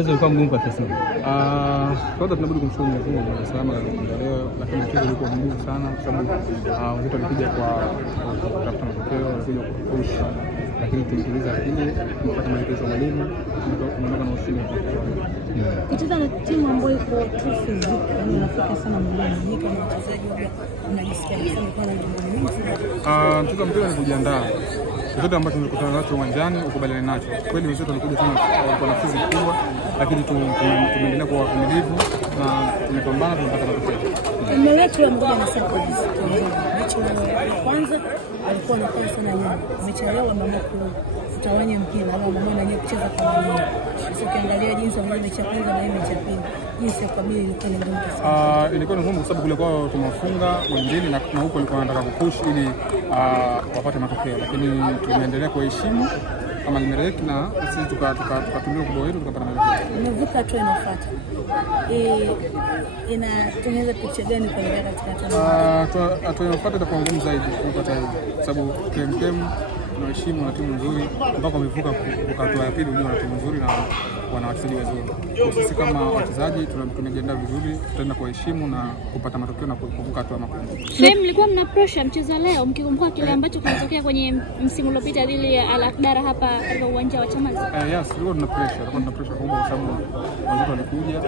Mchezo ulikuwa mgumu kwa kiasi. Kwanza tunabudi kumshukuru Mwenyezi Mungu kwa salama leo, lakini mchezo ulikuwa mgumu sana kwa sababu watu walikuja kwa kutafuta matokeo, walikuja kupush, lakini tulituliza akili, kupata maelekezo ya mwalimu, tunaondoka na ushindi. Kucheza na timu ambayo iko tufu hivi, inafika sana mbele. Ni kama wachezaji wao unajisikia sana kwa nini? Mchezo mpira ni kujiandaa. Kitu ambacho tumekutana nacho uwanjani ukubaliane nacho. Kweli wenzetu walikuja sana kwa nafasi kubwa, lakini tumeendelea kuwa wavumilivu na tumepambana tumepata matokeo. Mmeletwa ya mmoja na sasa kabisa. Mechi ya kwanza alikuwa anafanya sana nyuma. Mechi leo wameamua kutawanya mpira au wameamua na yeye kucheza kwa nyuma. Sasa ukiangalia jinsi ambavyo mechi ya kwanza na mechi ya pili, jinsi ya kabili ilikuwa ni ngumu sana. Ilikuwa ni ngumu kwa sababu kule kwao tumewafunga wengine na huko walikuwa wanataka kupush ili wapate matokeo, lakini tumeendelea kuheshimu kama limereki na sisi tukatumia kubwa wetu tukapata matokeo. Umevuka hatua inafuata. Inatengeneza picha gani kwa mbele katika hatua inafuata itakuwa ngumu zaidi kupata hiyo. Sababu KMKM tunaheshimu na timu nzuri mpaka wamevuka hatua ya pili, unajua na timu nzuri na wana wachezaji wazuri. Sisi kama wachezaji tunajiandaa vizuri, tutaenda kuheshimu na kupata matokeo na kuvuka hatua makundi. Mlikuwa mna pressure mchezo leo mkikumbuka kile ambacho kilitokea kwenye msimu uliopita dhidi ya Al Akdara hapa katika uwanja wa Chamazi? Yes, tulikuwa tuna pressure kubwa kwa sababu watu walikuja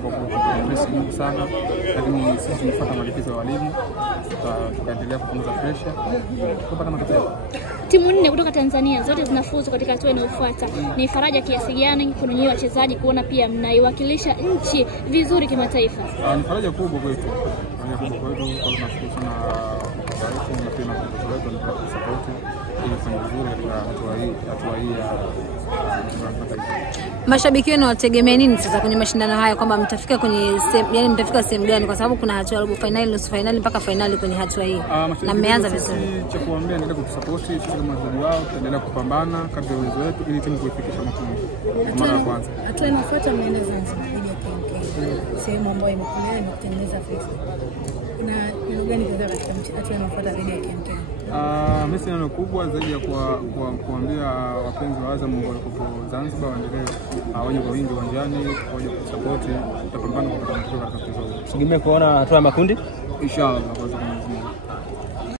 kwa press nyingi sana, lakini sisi tumefuata maelekezo ya walimu, tukaendelea kupunguza pressure, kupata matokeo. Timu 4 kutoka Tanzania zote zinafuzu katika hatua inayofuata. Ni faraja kiasi gani kwa nyinyi wachezaji kuona pia mnaiwakilisha nchi vizuri kimataifa? Ni faraja kubwa kwetu. Kwa tunashukuru sana kwa na pia na wetu na support ili kufanya vizuri katika hatua hii ya mashabiki wenu wategemea nini sasa kwenye mashindano haya, kwamba mtafika kwenye yani mtafika sehemu gani, kwa sababu kuna hatua ya robo finali, nusu finali mpaka finali kwenye hatua hii na mmeanza vizuri? Cha kuambia ni kutusupport sisi kama wachezaji wao, tuendelea kupambana kadri ya uwezo wetu ili timu kuifikisha makundi mara ya kwanza. Hatua inafuata mnaenda Zanzibar dhidi ya KMK, sehemu ambayo imekuwa na kutengeneza pesa. Kuna kitu gani kwa katika hatua inafuata dhidi ya KMK? Mimi sina kubwa zaidi ya kuambia wapenzi wa Azam ambao wako Zanzibar waendelee waje kwa wingi uwanjani, waje kusupport, tutapambana kwa matokeo katika mchezo huu. Tegemea kuona hatua ya makundi inshallah kwa sababu